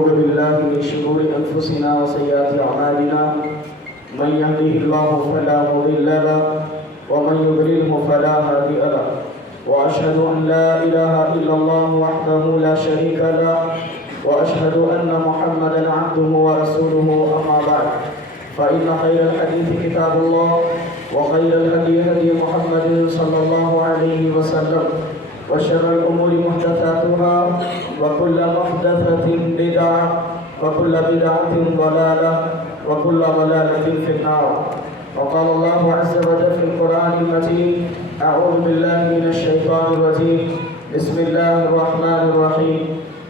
ونعوذ بالله من شرور أنفسنا وسيئات أعمالنا من يهده الله فلا مضل له ومن يضلله فلا هادي له وأشهد أن لا إله إلا الله وحده لا شريك له وأشهد أن محمدا عبده ورسوله أما بعد فإن خير الحديث كتاب الله وخير الهدي هدي محمد صلى الله عليه وسلم وشر الأمور محدثاتها وكل محدثة بدعة وكل بدعة ضلالة وكل ضلالة في النار. وقال الله عز وجل في القرآن المجيد: أعوذ بالله من الشيطان الرجيم بسم الله الرحمن الرحيم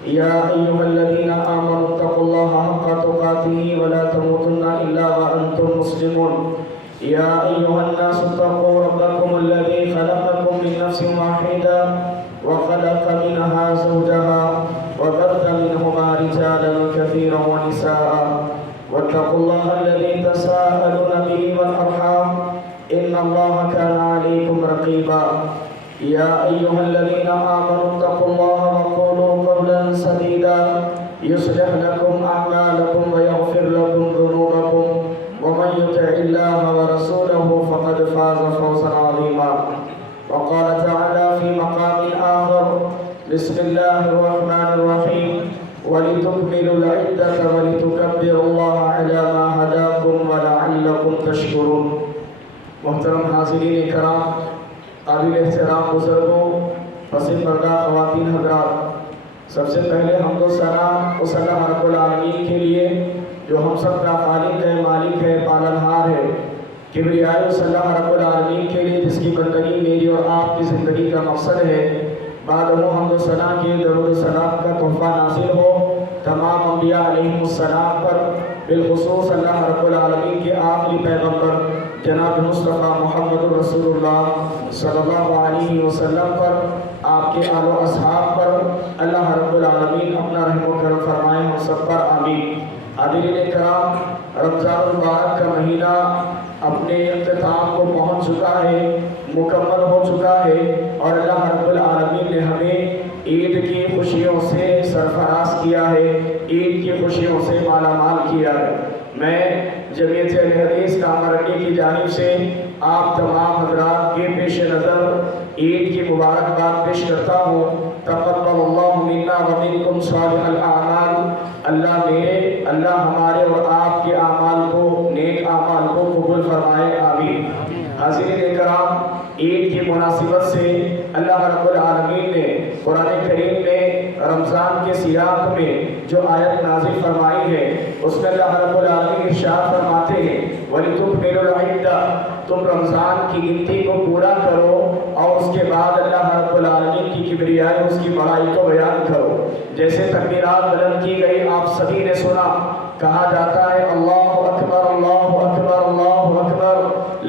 يا أيها الذين آمنوا اتقوا الله حق تقاته ولا تموتن إلا وأنتم مسلمون. يا أيها الناس اتقوا ربكم الذي خلقكم من نفس واحدة وخلق منها زوجها وبث منهما رجالا كثيرا ونساء واتقوا الله الذي تساءلون به والأرحام إن الله كان عليكم رقيبا. يا أيها الذين آمنوا اتقوا الله وقولوا قولا سديدا يصلح لكم أعمالكم ويغفر لكم ذنوبكم ومن يطع الله ورسوله فقد فاز فوزا عظيما. وقال تعالى في مقام آخر: بسم الله الرحمن الرحيم ولتكملوا العدة ولتكبروا الله على ما هداكم ولعلكم تشكرون. محترم حاضرین کرام، قابل احترام بزرگوں، پسند پردہ خواتین حضرات، سب سے پہلے حمد و ثنا اس اللہ رب العالمین کے لیے جو ہم سب کا خالق ہے، مالک ہے، پالنہار ہے. کبریائی اس اللہ رب العالمین کے لیے جس کی بندگی میری اور آپ کی زندگی کا مقصد ہے. بعد وہ حمد و ثنا کے درود و سلام کا تحفہ نازل ہو تمام انبیاء علیہم السلام پر، بالخصوص اللہ رب العالمین کے آخری پیغمبر جناب مصطفیٰ محمد رسول اللہ صلی اللہ علیہ وسلم پر، آپ کے آل و اصحاب پر اللہ رب العالمین اپنا رحم و کرم فرمائے ہم سب پر، آمین. حاضرین کرام، رمضان المبارک کا مہینہ اپنے اختتام کو پہنچ چکا ہے، مکمل ہو چکا ہے، اور اللہ رب العالمین نے ہمیں عید کی خوشیوں سے سرفراز کیا ہے، عید کی خوشیوں سے مالا مال کیا ہے. میں جمعیت اہل حدیث کامرنڈی کی جانب سے آپ تمام حضرات کے پیش نظر عید کی مبارکباد پیش کرتا ہوں. تقبل اللہ منا ومنکم صالح الاعمال. اللہ ہمارے اور آپ کے اعمال کو، نیک اعمال کو قبول فرمائے، آمین. حاضرین کرام، عید کی مناسبت سے اللہ رب العالمین نے قرآن کریم میں رمضان کے سیاق میں جو آیت نازل فرمائی ہے اس میں اللہ رب العالمین ارشاد فرماتے ہیں: وَلِتُكْمِلُوا الْعِدَّةَ. تم رمضان کی گنتی کو پورا کرو اور اس کے بعد اللہ رب العالمین کی کبریائی، اس کی بڑائی کو بیان کرو. جیسے تکبیرات بلند کی گئی، آپ سبھی نے سنا، کہا جاتا ہے: اللہ اکبر اللہ اکبر اللہ اکبر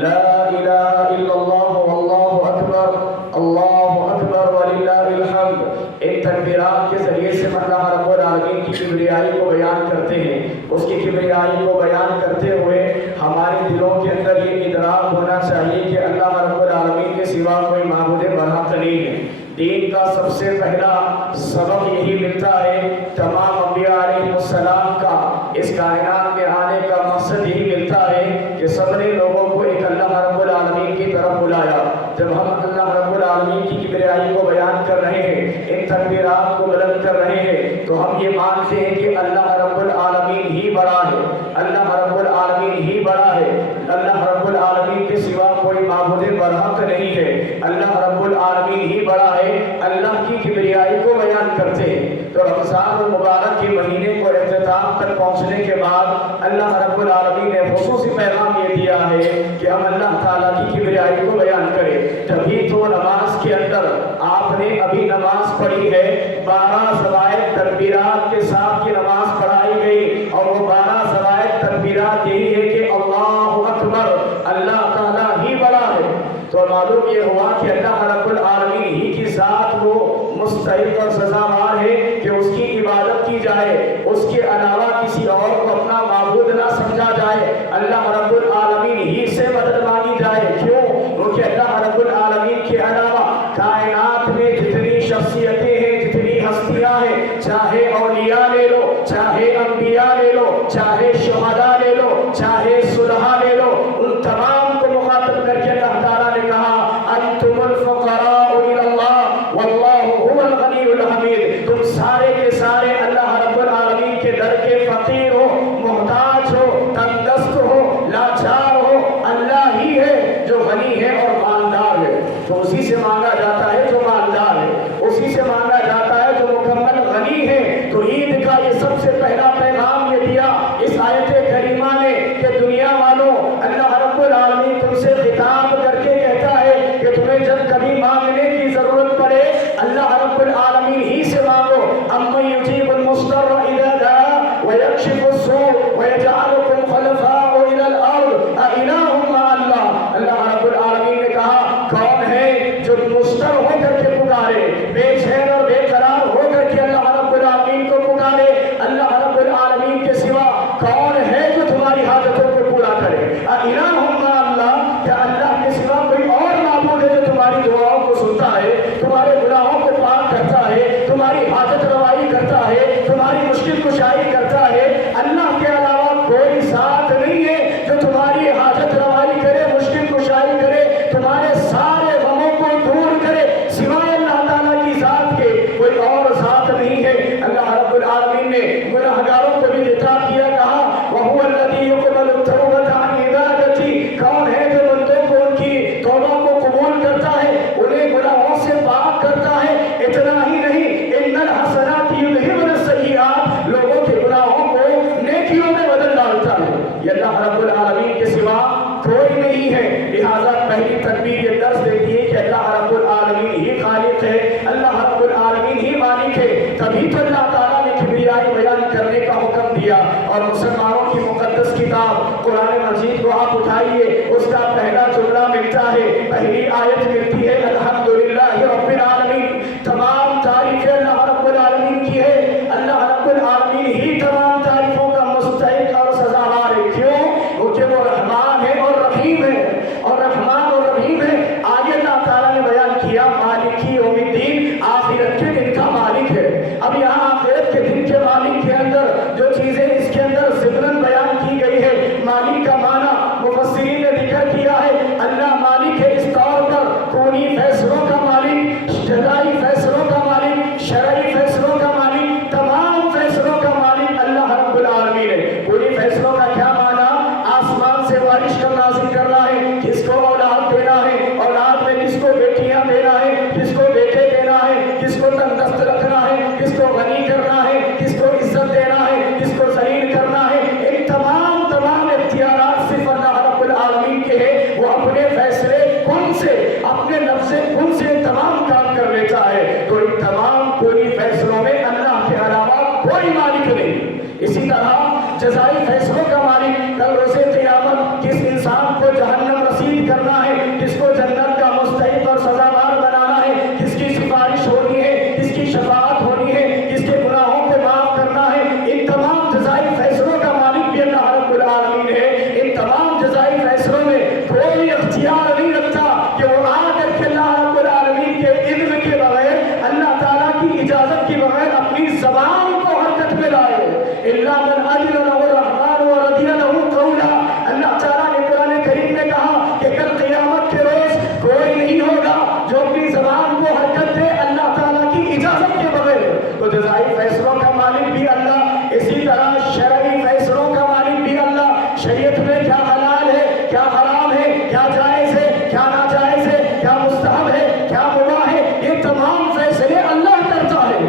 لا الہ الا اللہ واللہ اکبر اللہ اکبر وللہ الحمد. ان تکبیرات کے ذریعے سے اللہ رب العالمین کی کبریائی کو بیان کرتے ہیں. اس کی کبریائی کو بیان کرتے ہوئے ہمارے دلوں کے اندر یہ ادراک ہونا چاہیے کہ اللہ رب العالمین کے سوا کوئی معبود برحق نہیں ہے. دین کا سب سے پہلا سبق یہی ملتا ہے، تمام انبیاء علیہ السلام کا اس کائنات میں آنے کا مقصد یہی ملتا ہے کہ سب نے لوگوں کو ایک اللہ رب العالمین کی طرف بلایا. جب ہم اللہ رب العالمین کی کبریائی کو بیان کر رہے ہیں، ان تکبیرات کو بلند کر رہے ہیں، تو ہم یہ مانتے ہیں کہ اللہ رب العالمین ہی بڑا ہے، اللہ رب العالمین ہی بڑا ہے، اللہ رب العالمین کے سوا کوئی معبود برحق نہیں ہے، اللہ رب العالمین ہی بڑا ہے. اللہ کی کبریائی کو بیان کرتے ہیں. تو رمضان المبارک کے مہینے کو اختتام تک پہنچنے کے بعد اللہ رب العالمین نے خصوصی پیغام یہ دیا ہے کہ ہم اللہ تعالیٰ کی کبریائی کو بیان کریں. تبھی تو نماز کے اندر آپ نے ابھی نماز پڑھی ہے، 12 زوائد تکبیرات کے ساتھ کی نماز پڑھائی گئی، اور وہ 12 زوائد تکبیرات یہی ہے کہ اللہ اکبر، اللہ تعالیٰ ہی بڑا ہے. تو معلوم یہ ہوا کہ اللہ رب العالمین ہی کی ذات وہ مستحق اور سزاوار ہے کہ اس کی عبادت کی جائے، اس کے علاوہ کسی اور کو اپنا معبود نہ سمجھا جائے. اللہ رب العالمین ہی سے مدد مانگی جائے. کیوں؟ کیونکہ اللہ رب العالمین کے علاوہ کائنات میں جتنی شخصیتیں ہیں، جتنی ہستیاں ہیں، چاہے اولیاء لے لو، چاہے انبیاء لے لو، چاہے شہداء لے لو، چاہے صلحاء لے لو، ان تمام کو مخاطب کر کے اللہ تعالیٰ نے کہا انتم الفقراء الی اللہ واللہ هو الغنی الحمید، تم سارے کے سارے اللہ رب العالمین کے در کے فقیر ہو، محتاج ہو، تنگ دست ہو، لاچار ہو، اللہ ہی ہے جو غنی ہے اور مالدار ہے۔ تو اسی سے مانگا جاتا ہے جو مالدار ہے، اسی سے مانگا جاتا ہے جو مکمل غنی ہے۔ تو عید کا یہ سب سے پہلا پیغام یہ دیا اس آیت کریمہ نے کہ دنیا والوں، اللہ رب العالمین تم سے خطاب کر کے کہتا ہے کہ تمہیں جب کبھی مانگنے کی ضرورت پڑے اللہ رب العالمین ہی سے مانگو۔ امن یجیب المضطر اذا دعا ویکشف السوء ویجعلکم خلفاء الی الارض االہ مع اللہ۔ اللہ رب العالمین نے کہا کون ہے جو مضطر ہو کر کے پکارے، بے چین اور بے قرار ہو کر کے اللہ رب العالمین کو پکارے، اللہ رب العالمین کے سوا کون ہے جو تمہاری حاجتوں کو پورا کرے؟ االہ مع اللہ، کیا اللہ کے سوا کوئی اور معبود ہے جو تمہاری دعاؤں کو سنتا ہے، تمہارے گناہوں کو پاک کرتا ہے، تمہاری حاجت روائی کرتا ہے، تمہاری مشکل کشائی کرتا ہے؟ اللہ کے علاوہ کوئی ذات نہیں ہے جو تمہاری حاجت روائی کرے، مشکل کشائی کرے، تمہارے سارے غموں کو دور کرے، سوائے اللہ تعالیٰ کی ذات کے کوئی اور ذات نہیں ہے۔ اللہ رب العالمین نے گناہگاروں کو بھی خطاب کیا، کہا وَهُوَ الَّذِي يُقْبَلُ التَّوْبَةَ عَنْ عِبَادَتِهِ، کون ہے جو بندوں کو ان کی توبہ کو قبول کرتا ہے، انہیں گناہوں سے پاک کرتا ہے۔ اتنا ہی نہیں، ان الحسنات یذہبن السیئات، لوگوں کے گناہوں کو نیکیوں میں بدل ڈالتا ہے۔ یہ اللہ رب العالمین کے سوا کوئی نہیں ہے۔ لہذا پہلی تکبیر یہ درس دیتی ہے کہ اللہ رب العالمین ہی خالق ہے، اللہ رب العالمین ہی مالک ہے۔ تبھی تو اللہ تعالیٰ نے کبریائی بیان کرنے کا حکم دیا، اور مسلمانوں کی مقدس کتاب قرآن مجید کو آپ اٹھائیے، اس کا پہلا جملہ ملتا ہے، پہلی آیت ملتی ہے الحمدللہ رب العالمین، تمام تعریفیں اللہ رب العالمین کی ہے۔ اللہ رب العالمین ہی تمام تعریفوں کا مستحق اور سزاوار ہے۔ کیوں؟ کیونکہ وہ رحمان ہے اور رحیم ہے، اور رحمان اور رحیم ہے۔ آگے اللہ تعالیٰ نے بیان کیا مالک یوم الدین، آخرت کے دن کا مالک ہے۔ اب یہاں آخرت کے دن کے مالک کے اندر جو چیزیں اس کے اندر ضمن بیان کی گئی ہے، مالک کا معنی مفسرین نے ذکر کیا ہے، اللہ مالک ہے اس طور پر کونی فیصلوں کا مالک، جزائی فیصلوں کا مالک، شرعی فیصلوں کا مالک، تمام فیصلوں کا مالک اللہ رب العالمین ہے۔ کونی فیصلوں کا کیا معنی؟ آسمان سے بارش کا نازل کرنا ہے، کس کو اولاد دینا ہے، اولاد میں کس کو بیٹیاں دینا ہے، کس کو بیٹے دینا ہے، کس کو تندرست رکھنا ہے، کس کو غنی کرنا ہے، کس کو عزت دینا ہے، کس کو ذلیل کرنا ہے، ان تمام اختیارات صرف اللہ رب العالمین کے ہیں۔ وہ اپنے فیصلے کن سے، اپنے لفظ کن سے تمام کام کر لیتا ہے۔ تو ان تمام کوئی فیصلوں میں اللہ کے علاوہ کوئی مالک نہیں۔ اسی طرح جزائی فیصلوں کا مالک، کل روز قیامت کس انسان کو جہنم رسید کرنا ہے، کس کو جنت کا مستحق اور سزاوار بنانا ہے، کس کی سفارش ہونی ہے، کس کی شفاعت ہونی ہے، کس کے گناہوں کو معاف کرنا ہے، ان تمام جزائی فیصلوں کا مالک بھی اللہ رب العالمین ہے۔ ان تمام جزائی فیصلوں میں کوئی اختیار نہیں رکھتا کہ وہ آ کر کے اللہ رب العالمین کے اذن کے بغیر، اللہ تعالیٰ کی اجازت کے بغیر اپنی زبان کو حرکت میں لائے۔ الا من اذن له الرحمن ورضي له قولا، اللہ تعالیٰ نے قرآن کریم میں کہا کہ کل قیامت کے روز کوئی نہیں ہوگا جو اپنی زبان کو حرکت دے اللہ تعالیٰ کی اجازت کے بغیر۔ تو جزائی فیصلوں کا مالک بھی اللہ، اسی طرح شرعی فیصلوں کا مالک بھی اللہ۔ شریعت میں کیا حلال ہے، کیا حرام ہے، کیا جائز ہے، کیا ناجائز ہے، کیا مستحب ہے، کیا مباح ہے، یہ تمام فیصلے اللہ کرتا ہے۔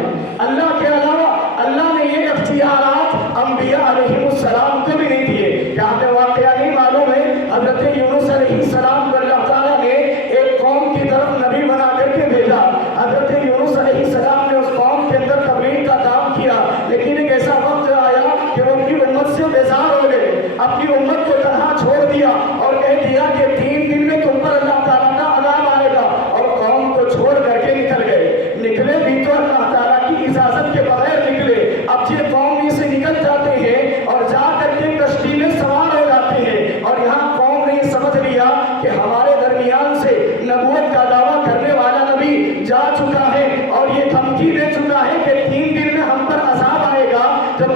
اللہ کے علاوہ اللہ نے یہ اختیارات انبیاء علیہ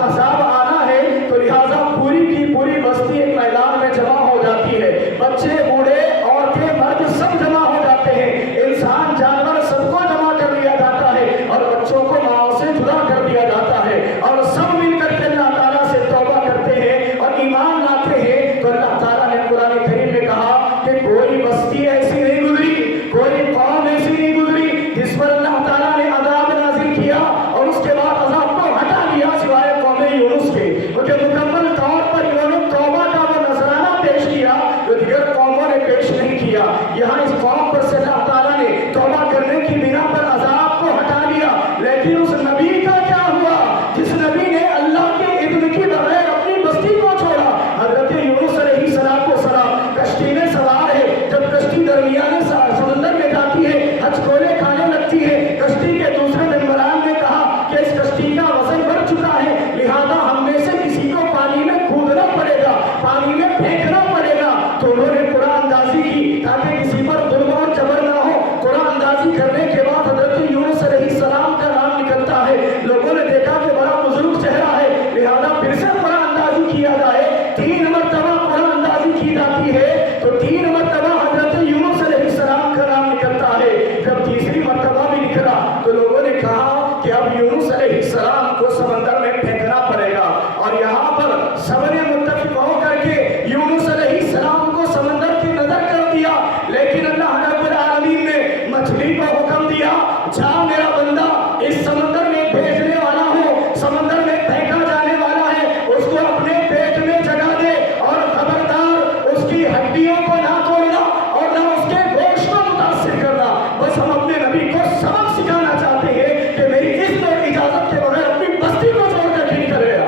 عذاب آنا ہے تو لہٰذا پوری کی پوری بستی ایک میدان میں جمع ہو جاتی ہے، بچے بوڑھے عورتیں مرد سب جمع ہو جاتے ہیں، انسان جانور سب کو جمع کر لیا جاتا ہے اور بچوں کو ماں سے جدا کر دیا جاتا ہے اور سب مل کر کے اللہ تعالیٰ سے توبہ کرتے ہیں اور ایمان لاتے ہیں۔ تو اللہ تعالیٰ نے قرآن کریم میں کہا کہ کوئی بستی ایسی نہیں گزری، کوئی قوم ایسی نہیں گزری جس پر اللہ تعالیٰ نے عذاب نازل کیا اور اس کے بعد عذاب کو ہٹا دیا سوائے قوم یونس کے، کیونکہ مکمل طور پر انہوں نے توبہ کا وہ نذرانہ پیش کیا جو دیگر قوموں نے پیش نہیں کیا۔ یہاں اس قوم پر سے اللہ تعالیٰ نے توبہ کرنے کی بنا پر عذاب کو ہٹا دیا، لیکن اس نبی کا کیا ہوا جس نبی نے اللہ کے اذن کے بغیر اپنی بستی کو چھوڑا؟ حضرت یونس علیہ السلام کشتی میں سوار ہے، جب کشتی درمیانے سمندر میں جاتی ہے ہچکولے کھانے لگتی ہے، کشتی کے دوسرے ممبران نے کہا کہ اس کشتی کا وزن بڑھ چکا ہے لہذا ہم میں سے کسی کو پانی میں کودنا پڑے گا، پانی میں پھینکنا پڑے گا۔ تو انہوں نے قرآن اندازی کی تاکہ کسی پر ظلم اور جبر نہ ہو۔ قرآن اندازی کرنے کے بعد حضرت یونس علیہ السلام کا نام نکلتا ہے، لوگوں نے دیکھا کہ بڑا بزرگ چہرہ ہے لہذا پھر سے قرآن اندازی کیا جائے۔ 3 مرتبہ قرآن اندازی کی جاتی ہے تو 3 مرتبہ حضرت یونس علیہ السلام کا نام نکلتا ہے۔ جب تیسری مرتبہ بھی نکلا تو لوگوں نے کہا کہ اب یونس علیہ السلام کو سمندر میں پھینکنا پڑے گا، اور یہاں پر سب نے متفق ہو کر کے یونس علیہ السلام کو سمندر کی نظر کر دیا، لیکن اللہ رب العالمین نے مچھلی کو حکم دیا جا میرا بندہ اس سمندر میں بھیجنے والا ہوں، سمندر میں پھینکا جانے والا ہے، اس کو اپنے پیٹ میں جگہ دے اور خبردار اس کی ہڈیوں کو نہ توڑنا اور نہ اس کے گوشت کو متاثر کرنا۔ بس ہم اپنے نبی کو سبق سکھانا چاہتے ہیں کہ میری اذن اور اجازت کے بغیر اپنی بستی کو چھوڑ کر کے نکل گیا،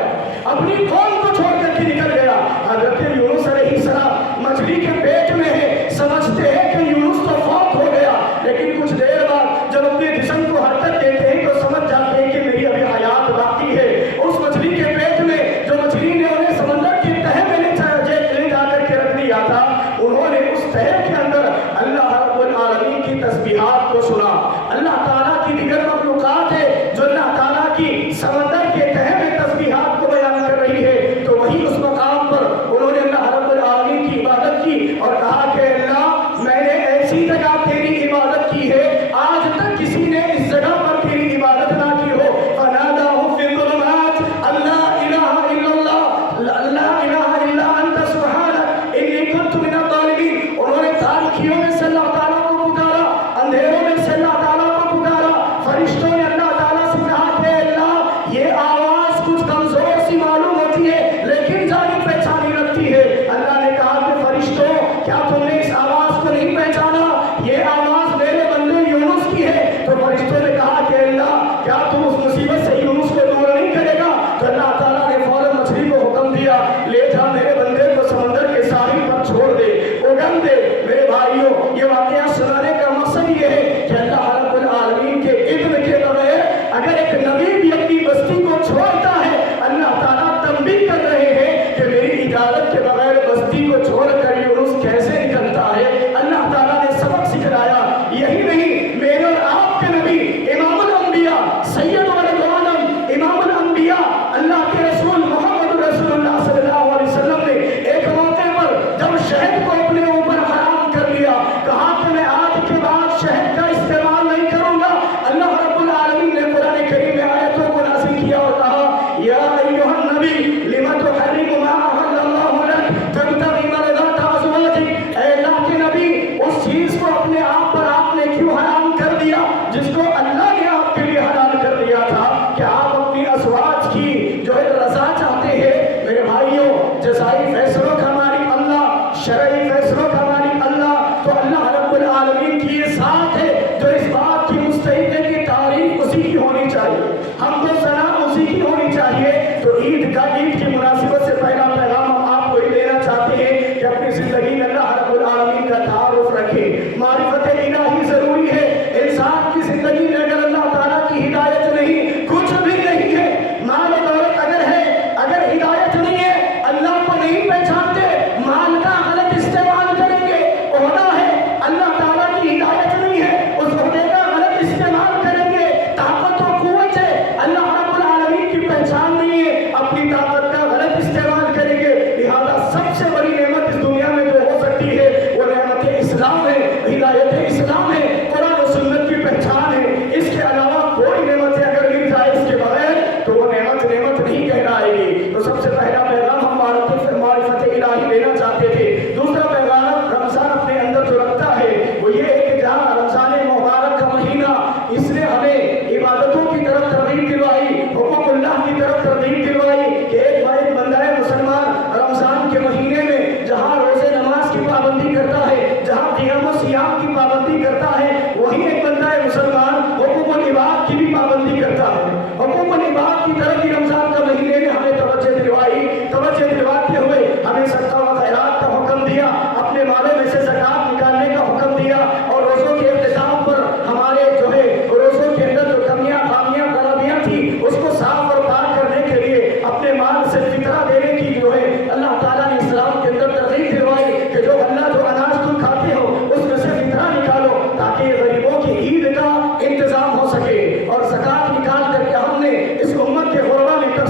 اپنی قوم کو چھوڑ کر کے نکل گیا۔ حضرت یونس علیہ السلام مچھلی کے پیٹ میں ہے، سمجھتے ہیں کہ یونس تو فوت ہو گیا، لیکن کچھ دیر بعد جب اپنے جسم کو حرکت دیتے ہیں تو سمجھ جاتے ہیں کہ میری ابھی حیات باقی ہے۔ اس مچھلی کے پیٹ میں جو مچھلی نے انہیں سمندر کی تہہ میں لے جا کر کے رکھ دیا تھا، انہوں نے اس تہہ کے اندر اللہ رب العالمین کی تسبیحات کو سنا۔ اللہ تعالیٰ کی دیگر مخلوقات ہے جو اللہ تعالیٰ کی سمندر کے تہہ میں تسبیحات کو بیان کر رہی ہے، تو وہی اس مقام پر انہوں نے اللہ رب العالمین کی عبادت کی اور کہا کہ اللہ میں نے ایسی جگہ تیری عبادت کی ہے آج تک کسی نے اس جگہ پر تیری عبادت نہ کی ہو۔ فناداہ فی الظلمات اللہ الہ الا اللہ لا الہ الا انت سبحانک انی کنت من الظالمین۔ انہوں نے تاریکیوں میں سے اللہ تعالیٰ کو پکارا، اندھیروں میں سے اللہ تعالیٰ کو پکارا، فرشتوں نے اللہ تعالیٰ سے کہا کہ اللہ یہ آواز کچھ کمزور سی معلوم ہوتی ہے لیکن جانی پہچانی لگتی ہے۔ اللہ نے کہا کہ فرشتوں کیا تم نے اس آواز کو نہیں پہچانا؟ یہ آواز میرے بندے یونس کی ہے۔ تو فرشتوں نے کہا کہ اللہ کیا تم اس مصیبت سے یونس کو دور نہیں کرے گا؟ تو اللہ تعالیٰ نے فوراً مچھلی کو حکم دیا لے جا میرے بندے کو سمندر کے ساحل پر چھوڑ دے، اگم دے۔ میرے بھائیوں یہ واقعہ سنانے کا مقصد یہ ہے کہ اللہ رب العالمین کے اذن کے بغیر اگر ایک نبی بھی اپنی بستی کو چھوڑتا ہے اللہ تعالیٰ تنبیہ کر رہے ہیں کہ میری اجازت کے بغیر بستی کو چھوڑ کر یونس کیسے نکلتا ہے۔ اللہ تعالیٰ نے سبق سکھلایا۔ یہی نہیں میرے اور آپ کے نبی امام الانبیاء سید ولد آدم امام الانبیاء اللہ کے رسول محمد رسول اللہ صلی اللہ علیہ وسلم نے ایک موقع پر جب شہد کو اپنے اوپر حرام کر لیا کہا کہ میں آج کے بعد شہد کا استعمال نہیں کروں گا۔ اللہ رب العالمین نے قرآن کریم میں آیتوں کو نازل کیا اور کہا یا ایھا النبی لم تحرم ما احل اللہ لک تبتغی مرضات ازواجک۔ اے اللہ کے نبی اس چیز کو اپنے آپ پر آپ نے کیوں حرام کر دیا جس کو اللہ نے آپ کے لیے حلال کر دیا تھا؟ کہ آپ اپنی ازواج کی جو رضا چاہتے ہیں۔ میرے بھائیوں جزائی فیصلوں کا مالک اللہ، شرعی فیصلوں کا مالک اللہ، تو اللہ رب العالمین کی یہ ذات ہے جو اس بات کی مستحق ہے کہ تعریف اسی کی ہونی چاہیے، ہم کو ثنا اسی کی ہونی چاہیے۔ تو عید کی مناسبت سے پہلا پیغام ہم آپ کو یہ دینا چاہتے ہیں کہ اپنی زندگی میں اللہ رب العالمین کا تعارف رکھیں۔ معرفت الہی ضروری ہے۔ انسان کی زندگی میں اگر اللہ تعالیٰ کی ہدایت نہیں کچھ بھی نہیں ہے۔ مال و دولت اگر ہے اگر ہدایت نہیں ہے اللہ کو نہیں پہچانتے مال کا غلط استعمال کریں گے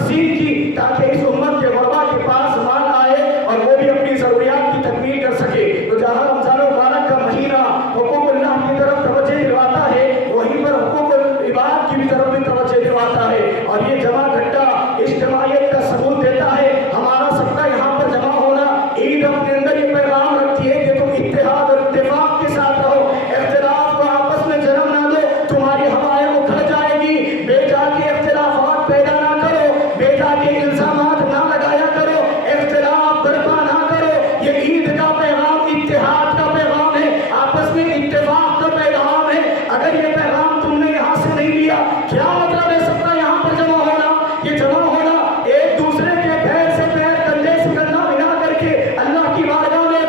تقسیم کی تاکہ اس امت کے غربا کے پاس مال آئے اور وہ بھی اپنی ضروریات کی تکمیل کر سکے۔ تو جہاں رمضان المبارک کا مہینہ حقوق اللہ کی طرف توجہ دلواتا ہے وہیں پر حقوق العباد کی بھی طرف بھی توجہ دلواتا ہے، اور یہ جمع گھٹا اجتماعیت کا ثبوت دیتا ہے۔ ہمارا سب کا یہاں پر جمع ہونا عید اپنے اندر یہ پیغام رکھتی ہے کہ تم اتحاد اور اتفاق کے ساتھ رہو، اختلاف کو آپس میں جنم نہ دو، تمہاری ہوائیں اکھڑ جائے گی، بے جا کے اختلافات پیدا نہ کرو، بے جا کے الزامات نہ لگایا کرو، اختلاف برپا نہ کرو۔ یہ عید کا پیغام اتحاد کا پیغام ہے، آپس میں اتفاق کا پیغام ہے۔ اگر یہ پیغام تم نے یہاں سے نہیں لیا، کیا مطلب ہے سب کا یہاں پر جمع ہونا؟ یہ جمع ہونا ایک دوسرے کے پیر سے پیر، کندھے سے کندھا ملا کر کے اللہ کی بارگاہ میں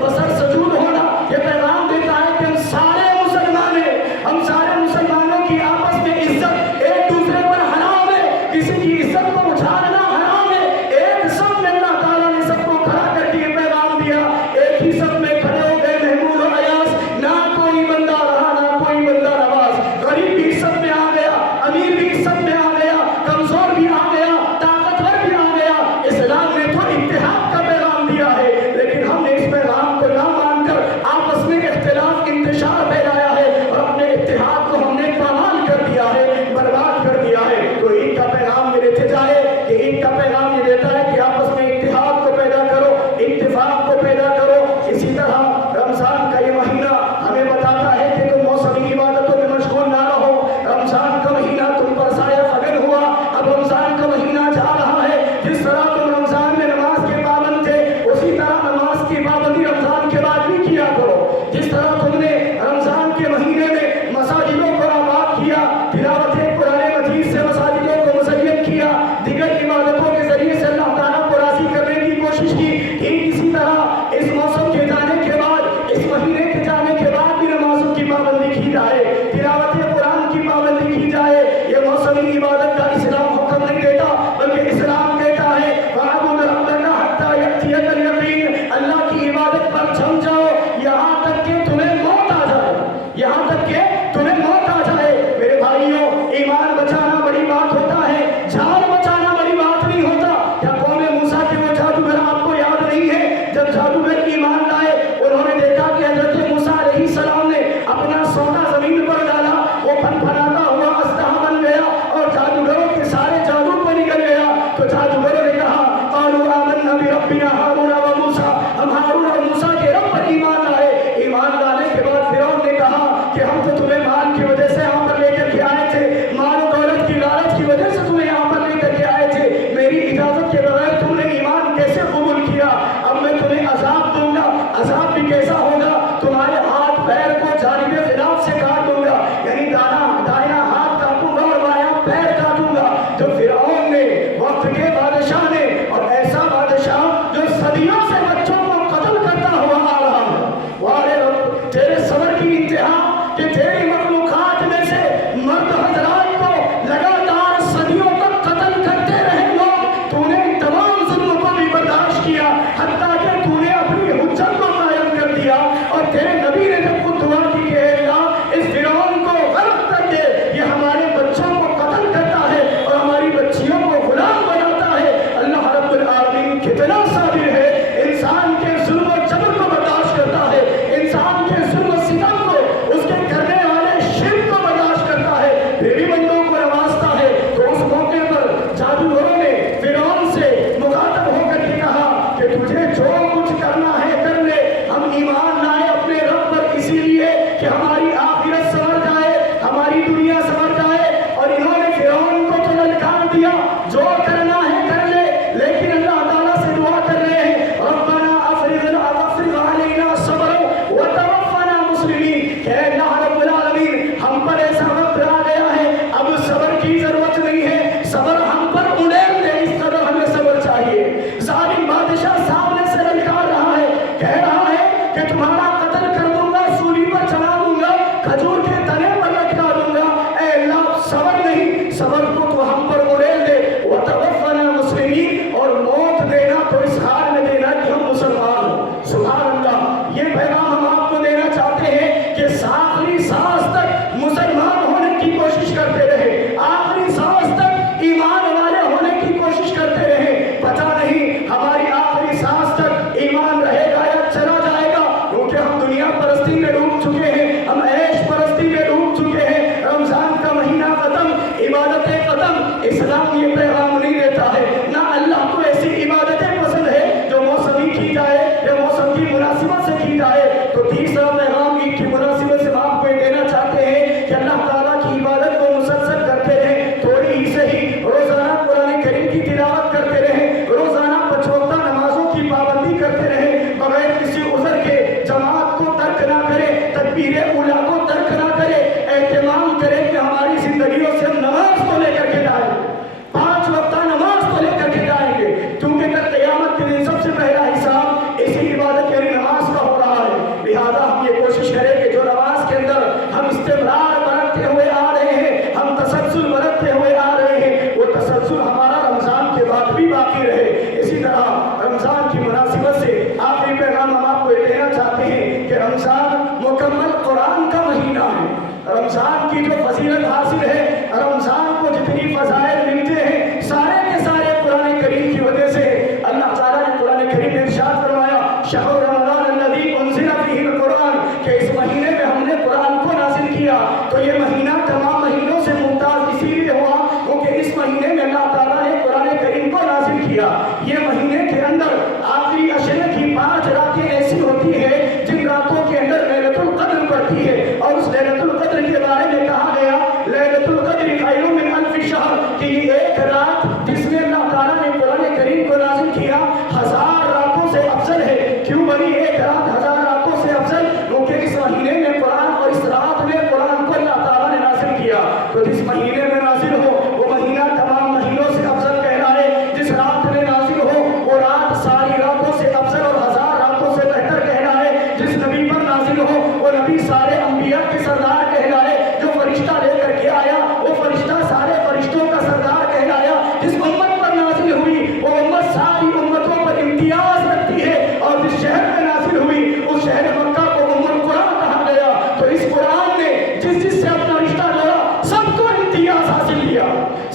بسر سجود ہونا، یہ پیغام دیتا ہے کہ ہم سارے مسلمان ہیں، ہم سارے مسلمانوں کی آپس میں عزت ایک دوسرے پر حرام ہے، کسی کی عزت کو اچھالنا حرام ہے۔ ایک سب میں اللہ تعالیٰ نے سب کو کھڑا کر کے یہ پیغام دیا، ایک ہی سب میں کھڑے ہو گئے محمود اور ایاز، نہ کوئی بندہ رہا نہ کوئی بندہ نواز، غریب بھی سب میں آ گیا، امیر بھی سب میں آ گیا، کمزور بھی آ گیا، طاقتور بھی آ گیا۔ اسلام نے تو اتحاد کا پیغام دیا ہے، لیکن ہم نے اس پیغام کو نہ مان کر آپس میں اختلاف انتشار پھیلایا ہے اور اپنے اتحاد کو ہم نے پامال کر دیا ہے، برباد کر دیا ہے۔ تو عید کا پیغام یہ دیتے جائے کہ عید کا پیغام یہ دیتا ہے کہ آپس میں اتحاد کو پیدا کرو، اتفاق کو پیدا کرو۔ اسی طرح رمضان کا یہ مہینہ ہمیں بتاتا ہے کہ تم موسمی عبادتوں میں مشغول نہ رہو۔ رمضان کا مہینہ تم پر سایہ فگن ہوا، اب رمضان کا مہینہ جا رہا ہے۔ جس طرح تم رمضان میں نماز کے پابند تھے، اسی طرح نماز کی پابندی رمضان کے بعد بھی کیا کرو۔ جس طرح تم نے رمضان کے مہینے میں مساجدوں کو آباد کیا، تلاوت قرآن مجید سے مساجدوں کو مزین کیا، دیگر عبادتوں کے ذریعے سے اللہ تعالیٰ کو راضی کرنے کی کوشش کی، ٹھیک اسی طرح اس موسم کے جانے کے بعد، اس مہینے کے جانے کے بعد بھی نمازوں کی پابندی کی جائے، تلاوت قرآن کی پابندی کی جائے۔ یہ موسمی عبادت کا اسلام حکم نہیں دیتا، بلکہ اسلام کہتا ہے وَاعْبُدْ رَبَّكَ حَتَّىٰ يَأْتِيَكَ الْيَقِينُ، اللہ کی عبادت پر جم جاؤ یہاں تک کہ تمہیں موت آ جائے، یہاں تک کہ تمہیں موت آ جائے۔ میرے بھائیوں، ایمان بچانا بڑی بات ہوتا ہے، جان بچانا بڑی بات نہیں ہوتا۔ کیا قوم موسیٰ کے وہ جادوگر آپ کو یاد نہیں ہے؟ جب جادوگر ایمان لائے، انہوں نے دیکھا کہ حضرت موسیٰ علیہ السلام نے اپنا سونا زمین پر ڈالا، وہ پھنپھناتا ہوا اژدہا بن گیا اور جادوگروں کے سارے جادو کو نکل گیا۔ تو جادوگروں نے کہا قالوا آمنا بربنا ہارون و موسیٰ، ہم ہارون اور موسیٰ کے رب پر ایمان لائے۔ ایمان لانے کے بعد فرعون نے کہا کہ ہم تو تمہیں مال کی وجہ سے یہاں پر لے کر کے آئے تھے، مال و دولت کی لالچ کی وجہ سے تمہیں یہاں پر لے کر کے آئے تھے، میری اجازت کے بغیر تم نے ایمان کیسے قبول کیا؟ اب میں تمہیں عذاب دوں گا، عذاب بھی کیسا ہوگا؟ تمہارے ہاتھ پیر کو جانب خلاف سے کاٹ دوں گا، یعنی دائنا ہاتھ کاٹوں گا اور بایاں پیر کاٹوں گا۔ جو فرعون نے، وقت کے بادشاہ نے، اور ایسا بادشاہ جو صدیوں سے بچوں کو قتل کرتا ہوا آ رہا ہے، وارے رب تیرے صبر کی انتہا کہ تیری مخلوقات میں سے مرد حضرات کو لگاتار صدیوں تک قتل کرتے رہے لوگ، تو نے ان تمام ظلموں کو بھی برداشت کیا، حتیٰ کہ تو نے اپنی حجت کو قائم کر دیا۔ اور تیرے نبی نے جب خود دعا کی کہ اے اللہ اس فرعون کو غرق کر دے، یہ ہمارے بچوں کو قتل کرتا ہے اور ہماری بچیوں کو غلام بناتا ہے۔ اللہ رب العالمین کتنا صابر ہے، انسان کے ظلم و جبر کو برداشت کرتا ہے، انسان کے ظلم و ستم کو، اس کے کرنے والے شرک کو برداشت کرتا ہے، پھر بھی بندوں کو نوازتا ہے۔ تو اس موقع پر جادوگروں نے فرعون سے مخاطب ہو کر کے کہا کہ تجھے جو کچھ کرنا ہے کر لے، ہم ایمان لائے اپنے رب پر اسی لیے کہ ہماری آخرت سنور جائے، ہماری دنیا سنور جائے۔ اور انہوں نے فرعون کو تو للکار دیا، جو کرنا ہے کر لے، لیکن اللہ تعالیٰ سے دعا کر رہے ہیں ربنا افرغ علینا صبرا وتوفنا مسلمین، کہ اللہ رب العالمین ہم پر ایسا وقت آ گیا ہے، اب صبر کی ضرورت نہیں ہے، صبر ہم پر اڑیل دے، اس قدر ہمیں صبر چاہیے۔ ظالم بادشاہ سامنے سے للکار رہا ہے، کہہ رہا ہے کہ تمہارا قتل کر دوں گا، سولی پر چڑھا دوں گا، کھجور کے تنے پر لٹکا دوں گا۔ اے اللہ صبر نہیں، صبر کو تو ہم پر اڑیل دے، وتوفنا مسلمین، اور موت دینا تو اس حال میں دینا کہ ہم مسلمان ہوں۔ سبحان اللہ، یہ پیغام ہم آپ کو دینا چاہتے ہیں کہ آخری سانس تک مسلمان ہونے کی کوشش کرتے رہے، آخری سانس تک ایمان والے ہونے کی کیا. یہ مہینے کے اندر آخری عشرے کی 5 راتیں ایسی ہوتی ہیں جن راتوں کے اندر لیلۃ القدر پڑتی ہے، اور اس لیلۃ القدر کے بارے میں کہا گیا لیلۃ القدر خیر من الف شہر، کہ یہ ایک رات جس میں اللہ تعالیٰ نے قرآن کریم کو نازل کیا 1000 راتوں سے افضل ہے. کیوں بنی ایک رات 1000 راتوں سے افضل؟ کیونکہ اس مہینے میں قرآن اور اس رات میں قرآن کو اللہ تعالیٰ نے نازل کیا. تو جس مہینے میں نازل ہو وہ مہینہ تمام مہینوں سے افضل کہلائے، جس رات میں نازل ہو وہ رات ساری راتوں سے افضل اور 1000 راتوں سے بہتر کہلائے. جس نبی پر نازل ہو وہ نبی سارے انبیاء کے سردار کہلائے. جو فرشتہ لے کر کے آیا وہ فرشتہ سارے فرشتوں کا سردار کہلایا. جس امت پر نازل ہوئی وہ امت ساری امتوں پر امتیاز رکھتی ہے، اور جس شہر میں نازل ہوئی اس شہر مکہ کو ام القرآن کہا گیا. تو اس قرآن نے جس جس سے اپنا رشتہ جوڑا سب کو امتیاز حاصل کیا،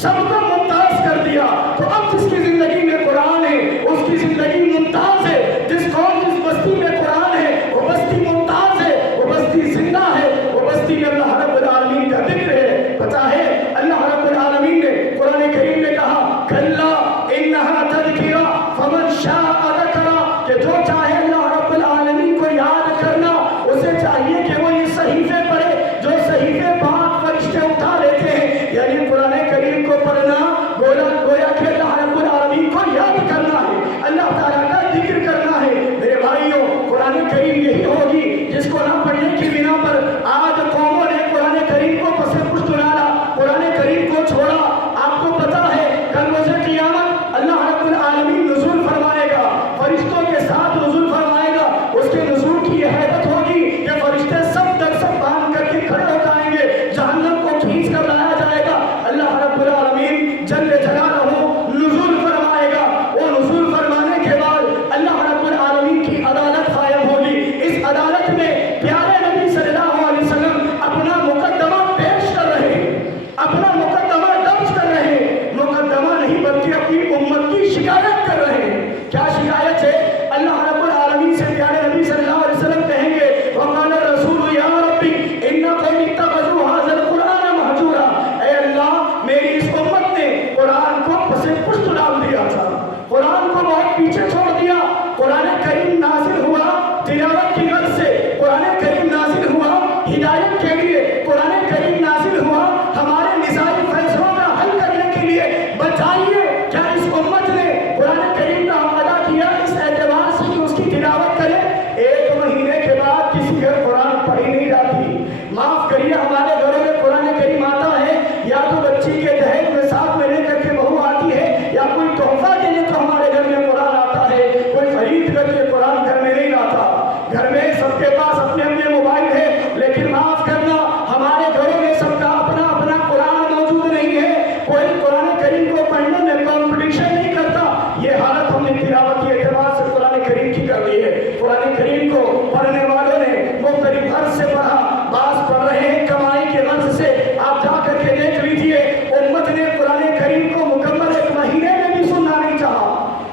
سب کو ممتاز کر دیا. تو اب جس کی زندگی میں قرآن ہے اس کی زندگی ممتاز ہے. جس قوم جس بستی میں قرآن ہے وہ بستی ممتاز ہے، وہ بستی زندہ ہے، وہ بستی میں اللہ رب العالمین کا ذکر ہے. پتہ ہے اللہ رب العالمین نے قرآن کریم میں کہا کلا انہا تذکرہ فمن شاء ذکرہ، کہ جو چاہے اللہ رب العالمین کو یاد کرنا اسے چاہیے کہ وہ یہ صحیفے پڑھے جو صحیفے پاک فرشتے اٹھا لیتے ہیں. یعنی قرآن کریم کو پڑھنا گویا کہ اللہ رب العالمین کو یاد کرنا ہے، اللہ تعالیٰ کا ذکر کرنا ہے. میرے بھائیوں قرآن کریم یہی ہوگی جس کو نہ پڑھنے کی بنا پر آج قوموں نے قرآن کریم کو پس پشت ڈالا، قرآن کریم کو چھوڑا. آپ کو پتا ہے کل روز قیامت اللہ رب العالمین نزول فرمائے گا، فرشتوں کے ساتھ نزول فرمائے گا. اس کے نزول کی یہ حیرت ہوگی کہ فرشتے سب تک سب باندھ کر کے کھڑے ہو جائیں گے، جہنم کو کھینچ کر لایا جائے گا. اللہ رب العالمین جل جلالہ نزول فرمائے گا. وہ نزول فرمانے کے بعد اللہ رب العالمین کی عدالت قائم ہوگی. اس عدالت میں پیارے نبی صلی اللہ علیہ وسلم اپنا مقدمہ پیش کر رہے ہیں، اپنا مقدمہ درج کر رہے ہیں. مقدمہ نہیں بلکہ اپنی امت کی شکایت کر رہے ہیں. کیا شکایت ہے؟ اللہ رب العالمین سے پیارے نبی صلی اللہ علیہ وسلم کہیں گے وقال الرسول یا ربی ان قوم اتخذوا هذا القرآن مہجورا، اے اللہ میری اس امت نے قرآن کو پس پشت ڈال دیا تھا، قرآن کو بہت پیچھے چھوڑ دیا. قرآن کریم نازل ہوا تلاوت کی غرض سے، قرآن کریم نازل ہوا ہدایت کے لیے، قرآن کریم نازل ہوا ہمارے نظامی فیصلوں کا حل کرنے کے لیے. بتائیے کیا اس امت نے قرآن کریم کا ادا کیا اس اعتبار سے کہ اس کی تلاوت کرے؟ ایک مہینے کے بعد کسی گھر قرآن پڑھی نہیں جاتی. معاف کریے ہمارے گھروں میں قرآن کریم آتا ہے یا تو بچی کے دہیج میں ساتھ میں لے کر کے بہو آتی ہے، یا کوئی تحفہ کے لیے تو ہمارے گھر میں قرآن آتا ہے. کوئی خرید کر کے قرآن گھر میں نہیں لاتا. گھر میں سب کے پاس اپنے اپنے موبائل ہے، لیکن معاف کرنا ہمارے گھروں میں سب کا اپنا اپنا قرآن موجود نہیں ہے. کوئی قرآن کریم کو پڑھنے میں کمپٹیشن نہیں کرتا. یہ حالت ہم نے تلاوت کے اعتبار سے قرآن کریم کی کر دی ہے. قرآن کریم کو پڑھنے والوں نے مختلف غرض سے پڑھا، بعض پڑھ رہے ہیں کمائی کے غرض سے. آپ جا کر کے دیکھ لیجئے امت نے قرآن کریم کو مکمل ایک مہینے میں بھی سننا نہیں چاہا.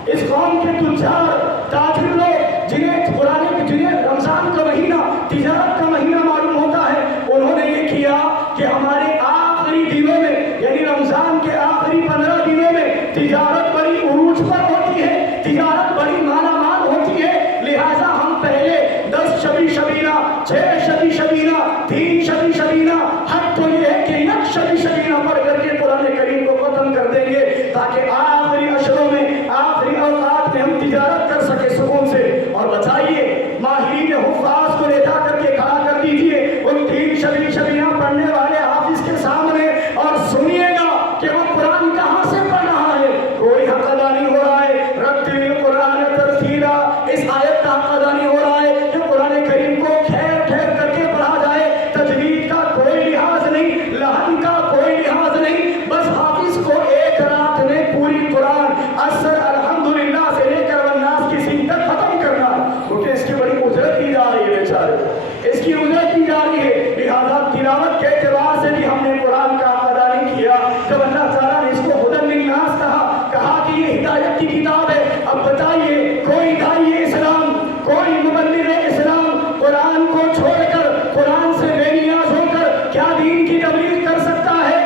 اس قوم کے تجار تاجر لوگ جنہیں رمضان کا مہینہ تجارت کا مہینہ معلوم ہوتا ہے، انہوں نے یہ کیا کہ ہمارے آخری دنوں میں یعنی رمضان کے آخری 15 دنوں میں تجارت بڑی عروج پر ہوتی ہے، تجارت بڑی مالا مال ہوتی ہے. لہٰذا ہم پہلے 10 شبی شبینہ، 6 شبی شبینہ، 3 شبی شبینہ، حد تو یہ ہے کہ 1 شبی شبینہ پڑھ کر کے قرآن کریم کو ختم کر دیں گے تاکہ آخری اشروں میں آخری اوقات میں ہم تجارت کر سکے سکون سے. اور بتائیے ماہرین حفاظ کو لے جا کر کے کھڑا کر دیجئے ان 3 شبی شبینہ پڑھنے والے حافظ کے سامنے اور سنیے گا کہ وہ قرآن کہاں سے پڑھ رہا ہے. کوئی حق ادا نہیں ہو رہا ہے. رتل القرآن ترتیلا، اس آیت کا حق ادا نہیں ہو رہا ہے کہ قرآن کریم کو ٹھہر ٹھہر کر کے پڑھا جائے. تجوید کا کوئی لحاظ نہیں، لحن کا کوئی لحاظ نہیں. بس حافظ کو ایک رات میں پوری قرآن اثر الحمدللہ سے لے کر والناس کی سین تک ختم کرنا، کیونکہ اس کی بڑی اجرت دی جا رہی ہے. بیچارے اس کی اجرت دی جا رہی ہے. لہٰذا تلاوت کے اعتبار سے بھی ہم نے قرآن کا ادا نہیں کیا. جب اللہ تعالیٰ نے اس کو ہدی للناس کہا کہ یہ ہدایت کی کتاب ہے. اب بتائیے کوئی داعی اسلام، کوئی مبلغ اسلام قرآن کو چھوڑ کر، قرآن سے بے نیاز ہو کر کیا دین کی تبلیغ کر سکتا ہے؟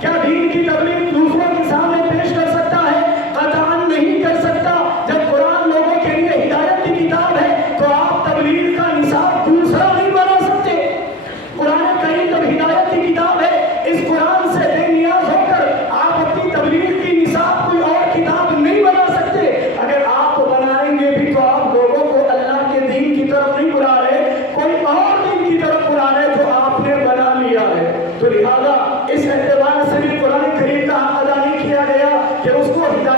کیا دین کی تبلیغ دوسروں کے سامنے پیش کر سکتا ہے؟ قطعاً نہیں کر